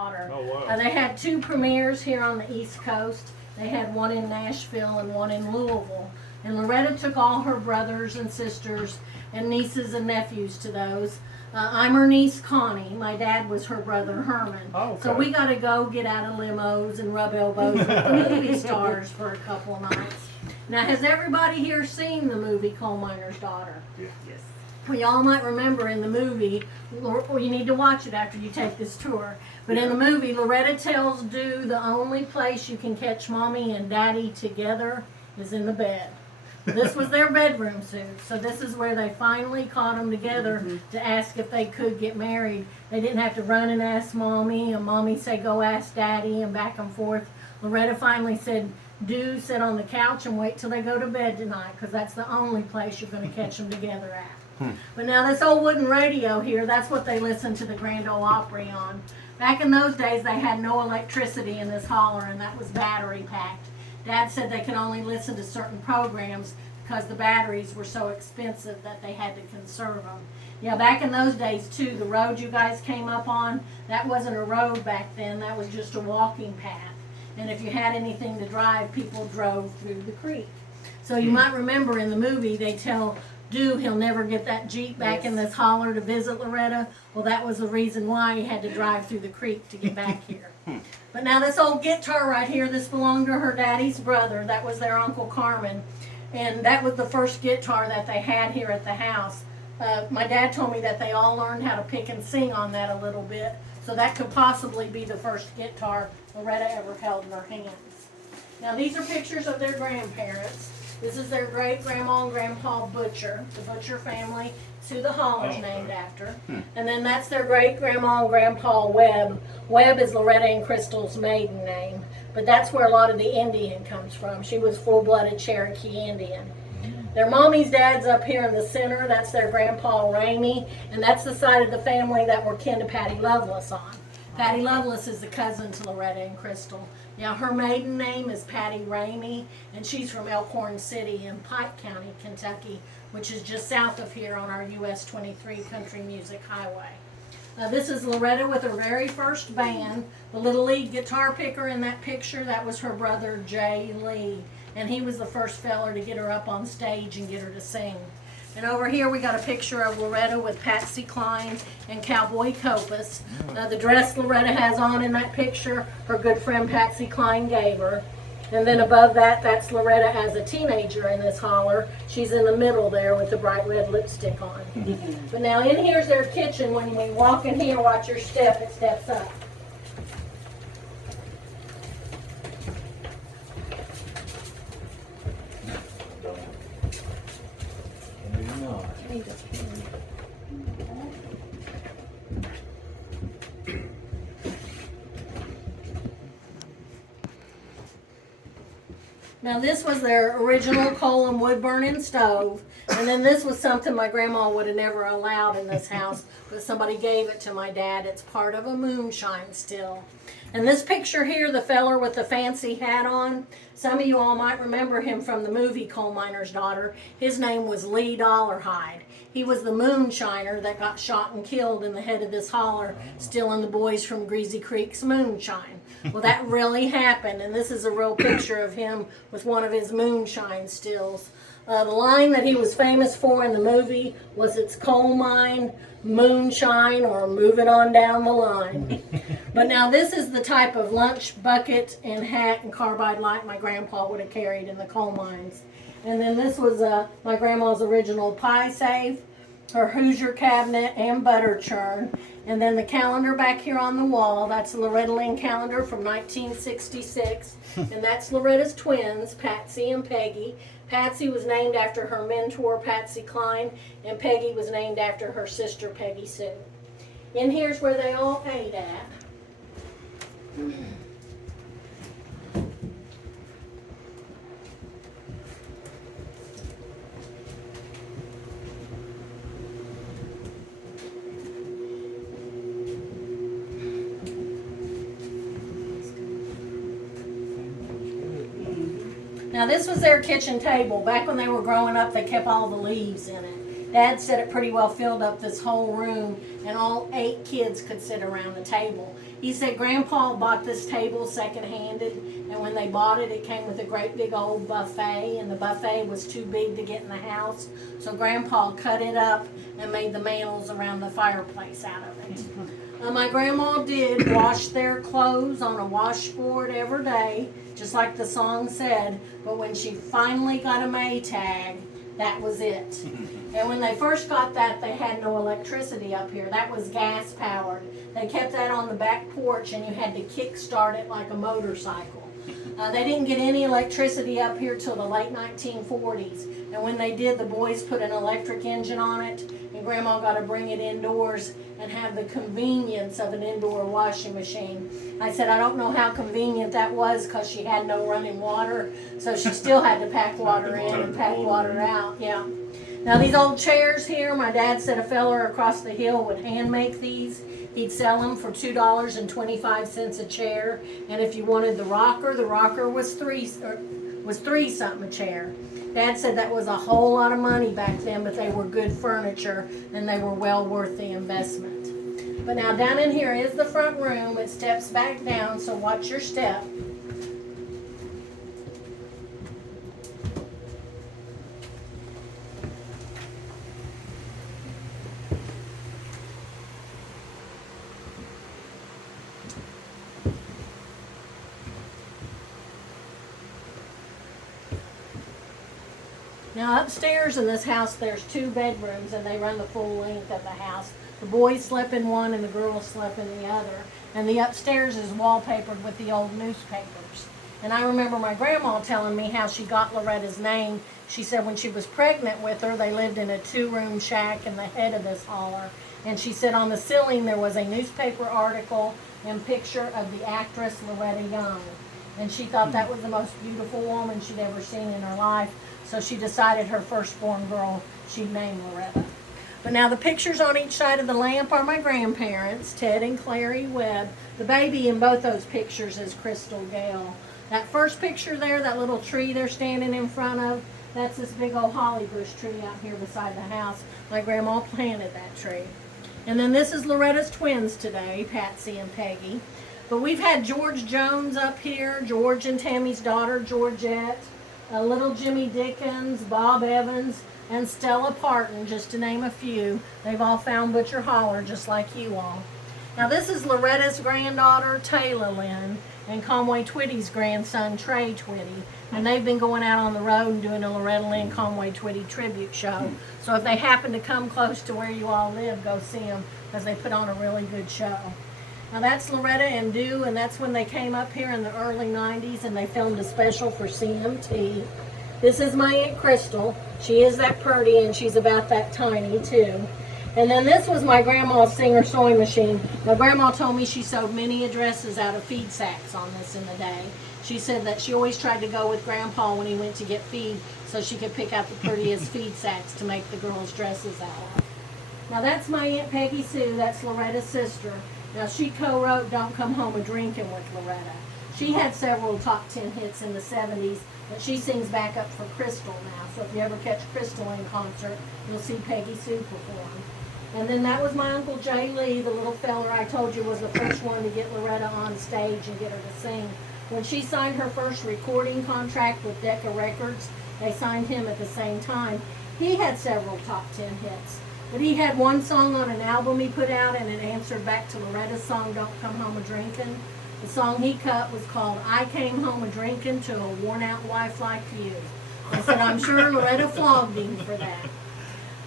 Oh, wow. They had two premieres here on the East Coast. They had one in Nashville and one in Louisville. And Loretta took all her brothers and sisters and nieces and nephews to those. I'm her niece Connie. My dad was her brother Herman. Oh, okay. So we got to go get out of limos and rub elbows with the movie stars for a couple of nights. Now, has everybody here seen the movie Coal Miner's Daughter? Yeah. Yes. Well, y'all might remember in the movie, well, you need to watch it after you take this tour. But in the movie, Loretta tells Dew the only place you can catch mommy and daddy together is in the bed. This was their bedroom suit. So this is where they finally caught them together to ask if they could get married. They didn't have to run and ask mommy, and mommy say, go ask daddy, and back and forth. Loretta finally said, Dew, sit on the couch and wait till they go to bed tonight, because that's the only place you're going to catch them together at. But now this old wooden radio here, that's what they listened to the Grand Ole Opry on. Back in those days, they had no electricity in this holler, and that was battery packed. Dad said they could only listen to certain programs because the batteries were so expensive that they had to conserve them. Yeah, back in those days too, the road you guys came up on, that wasn't a road back then, that was just a walking path. And if you had anything to drive, people drove through the creek. So you might remember in the movie, they tell Dew he'll never get that Jeep back in this holler to visit Loretta. Well, that was the reason why he had to drive through the creek to get back here. But now this old guitar right here, this belonged to her daddy's brother. That was their Uncle Carmen. And that was the first guitar that they had here at the house. My dad told me that they all learned how to pick and sing on that a little bit. So that could possibly be the first guitar Loretta ever held in her hands. Now these are pictures of their grandparents. This is their great-grandma and grandpa Butcher, the Butcher family. It's who the holler's named after. And then that's their great-grandma and grandpa Webb. Webb is Loretta and Crystal's maiden name. But that's where a lot of the Indian comes from. She was full-blooded Cherokee Indian. Their mommy's dad's up here in the center. That's their grandpa Ramey. And that's the side of the family that we're kin to Patty Loveless on. Patty Loveless is the cousin to Loretta and Crystal. Now, her maiden name is Patty Ramey, and she's from Elkhorn City in Pike County, Kentucky, which is just south of here on our US 23 Country Music Highway. This is Loretta with her very first band. The little lead guitar picker in that picture, that was her brother Jay Lee, and he was the first feller to get her up on stage and get her to sing. And over here we got a picture of Loretta with Patsy Cline and Cowboy Copas. The dress Loretta has on in that picture, her good friend Patsy Cline gave her. And then above that, that's Loretta as a teenager in this holler. She's in the middle there with the bright red lipstick on. But now in here's their kitchen. When we walk in here, watch your step, it steps up. Now this was their original coal and wood burning stove, and then this was something my grandma would have never allowed in this house, but somebody gave it to my dad. It's part of a moonshine still. And this picture here, the feller with the fancy hat on, some of you all might remember him from the movie Coal Miner's Daughter. His name was Lee Dollarhide. He was the moonshiner that got shot and killed in the head of this holler, stealing the boys from Greasy Creek's moonshine. Well, that really happened, and this is a real picture of him with one of his moonshine stills. The line that he was famous for in the movie was, "It's coal mine, moonshine, or move it on down the line." But now this is the type of lunch bucket and hat and carbide light my grandpa would have carried in the coal mines. And then this was my grandma's original pie safe, her Hoosier cabinet and butter churn. And then the calendar back here on the wall, that's the Loretta Lynn calendar from 1966. And that's Loretta's twins, Patsy and Peggy. Patsy was named after her mentor, Patsy Cline, and Peggy was named after her sister, Peggy Sue. And here's where they all ate at. Now this was their kitchen table. Back when they were growing up, they kept all the leaves in it. Dad said it pretty well filled up this whole room, and all 8 kids could sit around the table. He said Grandpa bought this table second-handed, and when they bought it, it came with a great big old buffet, and the buffet was too big to get in the house, so Grandpa cut it up and made the mantles around the fireplace out of it. My grandma did wash their clothes on a washboard every day, just like the song said, but when she finally got a Maytag, that was it. And when they first got that, they had no electricity up here. That was gas powered. They kept that on the back porch, and you had to kick start it like a motorcycle. They didn't get any electricity up here till the late 1940s. And when they did, the boys put an electric engine on it, and Grandma got to bring it indoors and have the convenience of an indoor washing machine. I said, I don't know how convenient that was because she had no running water, so she still had to pack water in and pack water out. Yeah. Now these old chairs here, my dad said a feller across the hill would hand make these. He'd sell them for $2.25 a chair, and if you wanted the rocker was three something a chair. Dad said that was a whole lot of money back then, but they were good furniture and they were well worth the investment. But now down in here is the front room. It steps back down, so watch your step. Now upstairs in this house there's 2 bedrooms, and they run the full length of the house. The boys slept in one and the girls slept in the other. And the upstairs is wallpapered with the old newspapers. And I remember my grandma telling me how she got Loretta's name. She said when she was pregnant with her, they lived in a 2-room shack in the head of this holler. And she said on the ceiling there was a newspaper article and picture of the actress Loretta Young. And she thought that was the most beautiful woman she'd ever seen in her life. So she decided her firstborn girl she'd name Loretta. But now the pictures on each side of the lamp are my grandparents, Ted and Clary Webb. The baby in both those pictures is Crystal Gale. That first picture there, that little tree they're standing in front of, that's this big old holly bush tree out here beside the house. My grandma planted that tree. And then this is Loretta's twins today, Patsy and Peggy. But we've had George Jones up here, George and Tammy's daughter, Georgette, little Jimmy Dickens, Bob Evans, and Stella Parton, just to name a few. They've all found Butcher Holler just like you all. Now this is Loretta's granddaughter, Taylor Lynn, and Conway Twitty's grandson, Trey Twitty. And they've been going out on the road and doing a Loretta Lynn Conway Twitty tribute show. So if they happen to come close to where you all live, go see them, because they put on a really good show. Now that's Loretta and Dew, and that's when they came up here in the early 90s and they filmed a special for CMT. This is my Aunt Crystal. She is that pretty, and she's about that tiny too. And then this was my grandma's Singer sewing machine. My grandma told me she sewed many dresses out of feed sacks on this in the day. She said that she always tried to go with Grandpa when he went to get feed so she could pick out the prettiest feed sacks to make the girls' dresses out of. Now that's my Aunt Peggy Sue. That's Loretta's sister. Now she co-wrote Don't Come Home A-Drinkin' with Loretta. She had several top 10 hits in the 70s, but she sings back up for Crystal now. So if you ever catch Crystal in concert, you'll see Peggy Sue perform. And then that was my Uncle Jay Lee, the little feller I told you was the first one to get Loretta on stage and get her to sing. When she signed her first recording contract with Decca Records, they signed him at the same time. He had several top 10 hits. But he had one song on an album he put out, and it answered back to Loretta's song, Don't Come Home A-Drinkin'. The song he cut was called I Came Home A-Drinkin' to a Worn-Out Wife Like You. I said, I'm sure Loretta flogged him for that.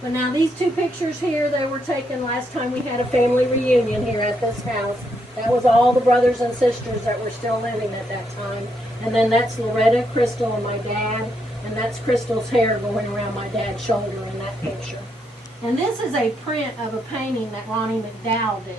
But now these 2 pictures here, they were taken last time we had a family reunion here at this house. That was all the brothers and sisters that were still living at that time. And then that's Loretta, Crystal, and my dad. And that's Crystal's hair going around my dad's shoulder in that picture. And this is a print of a painting that Ronnie McDowell did.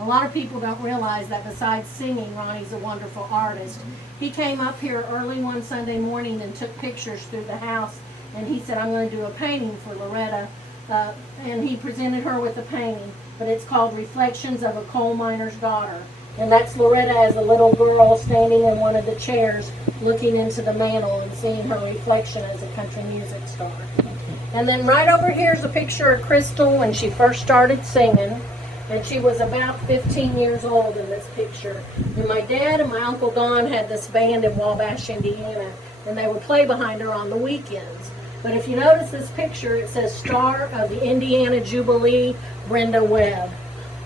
A lot of people don't realize that besides singing, Ronnie's a wonderful artist. He came up here early one Sunday morning and took pictures through the house, and he said, I'm going to do a painting for Loretta. And he presented her with a painting, but it's called Reflections of a Coal Miner's Daughter. And that's Loretta as a little girl standing in one of the chairs looking into the mantle and seeing her reflection as a country music star. And then right over here is a picture of Crystal when she first started singing. And she was about 15 years old in this picture. And my dad and my Uncle Don had this band in Wabash, Indiana, and they would play behind her on the weekends. But if you notice this picture, it says Star of the Indiana Jubilee, Brenda Webb.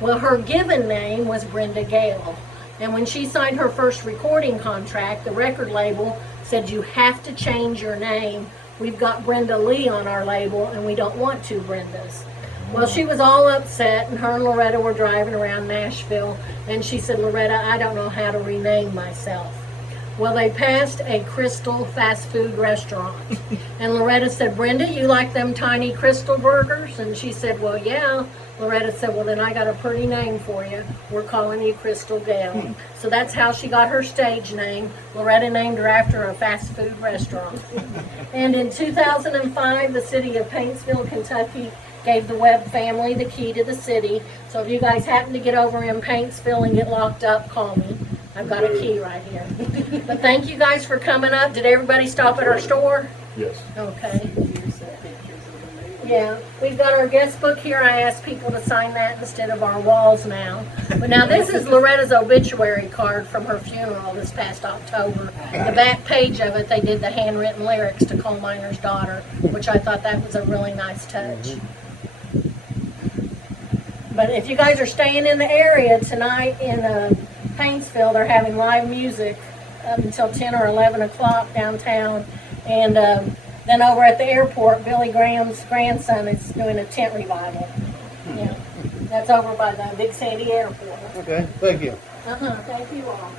Well, her given name was Brenda Gale. And when she signed her first recording contract, the record label said, you have to change your name. We've got Brenda Lee on our label, and we don't want two Brendas. Well, she was all upset, and her and Loretta were driving around Nashville, and she said, Loretta, I don't know how to rename myself. Well, they passed a Crystal fast food restaurant, and Loretta said, Brenda, you like them tiny Crystal burgers? And she said, well, yeah. Loretta said, well, then I got a pretty name for you. We're calling you Crystal Gale. So that's how she got her stage name. Loretta named her after a fast food restaurant. And in 2005, the city of Paintsville, Kentucky, gave the Webb family the key to the city. So if you guys happen to get over in Paintsville and get locked up, call me. I've got a key right here. But thank you guys for coming up. Did everybody stop at our store? Yes. Okay. Yeah, we've got our guest book here. I asked people to sign that instead of our walls now. But now this is Loretta's obituary card from her funeral this past October. The back page of it, they did the handwritten lyrics to Coal Miner's Daughter, which I thought that was a really nice touch. But if you guys are staying in the area tonight in Paintsville, they're having live music up until 10 or 11 o'clock downtown. And then over at the airport, Billy Graham's grandson is doing a tent revival. Yeah, that's over by the Big Sandy Airport. Okay, thank you. Thank you all.